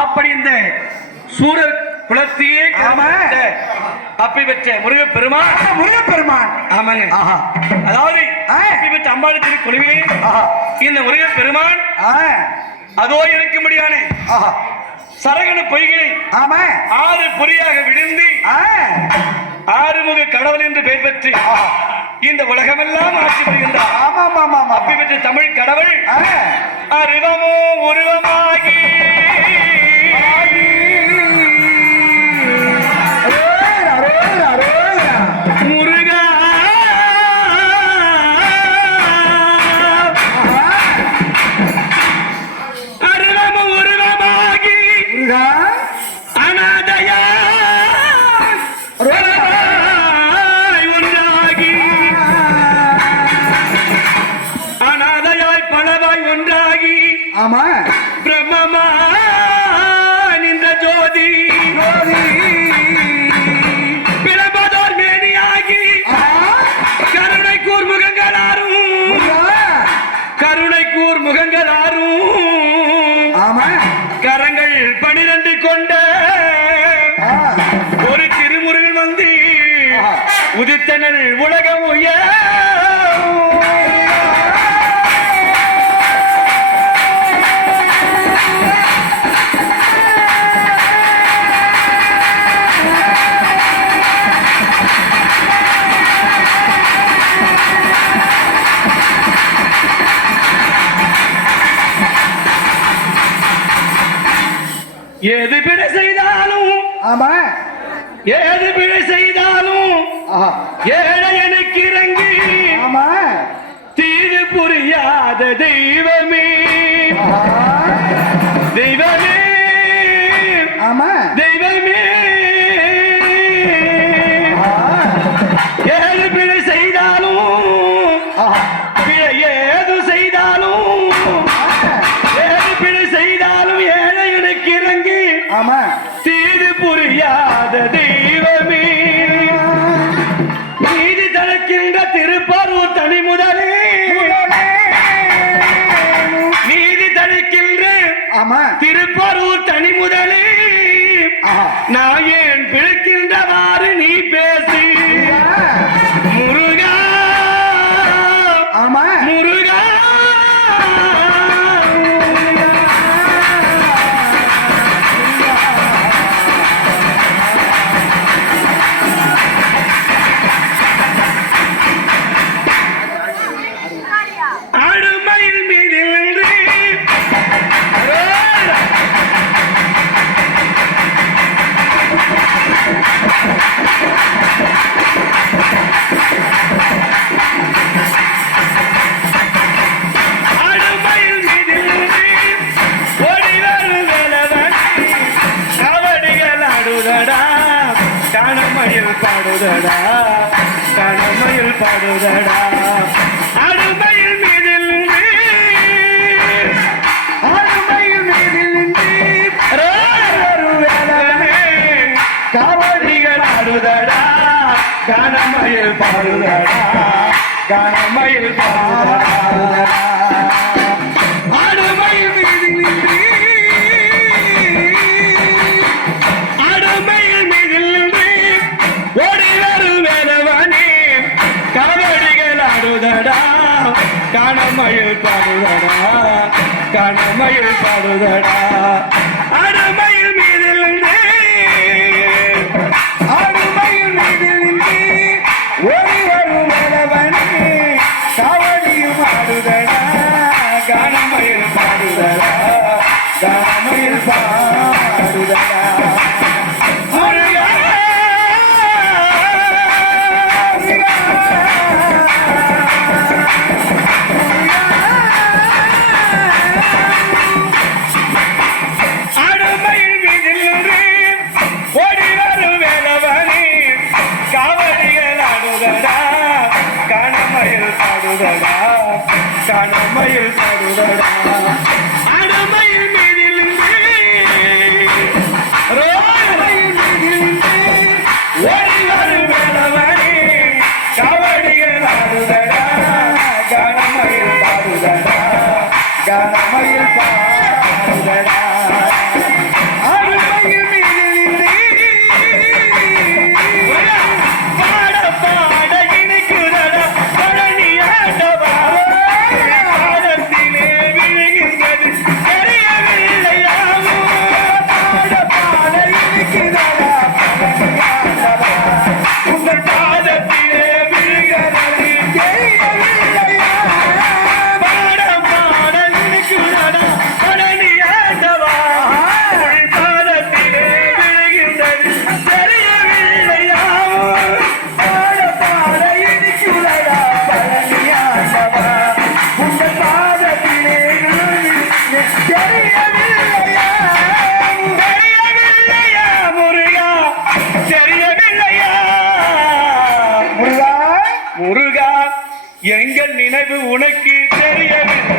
அப்படி இந்த சூரர் குலத்தையே ஆமா. அப்பி பெற்ற முருக பெருமான் முருகப்பெருமான். ஆமாங்க. ஆஹா. அதாவது ஆ. அப்பி பெற்ற அம்பாள் திரு குழுவிலே இந்த முருக பெருமான் அதோ எனக்கு முடியானே ஆஹா சரகண பொய்களை ஆமா. ஆறு பொறியாக விழுந்து ஆறுமுக கடவுள் என்று பெயர் பெற்று இந்த உலகமெல்லாம் ஆட்சி புரிகின்றார். ஆமா ஆமா ஆமா ஆமா அப்பி பெற்ற தமிழ் கடவுள் அருவமோ உருவமாகி முருகா அனாதையா? ஒன்றாகி. அனாதையாய் பலவாய் ஒன்றாகி. ஆமா. பிரம்மமா நின்ற ஜோதி. ஜோதி. பனிரெண்டு கொண்ட. ஒரு திருமுருகன் வந்து ஆஹா. உதித்தனல் உலகம் உய ஏது பிழை செய்தாலும் ஆமா. ஏது பிழை செய்தாலும் ஏழை எனக்கு இறங்கி ஆமா. தீது புரியாத தெய்வமே. தெய்வமே. ஆமா. தெய்வமே. ஆமா திருப்பரூர் பாடுதடா கணமயில் பாடுதடா கணமயில் பாடுதடா. அருமையில் மீதில் அருமையில் மீதில் நின்று கபடிகள் ஆடுதடா கணமயில் பாடுதடா கணமயில் பாடுதடா. கணமையில் பாடுதடா கணமையில் பாடுதடா. அருமையில் மீது அருமையில் ஆளுமையில் ஒரு கணமையில் பாடுதடா அடுமையில் எங்கள் நினைவு உனக்கு தெரியவில்லை.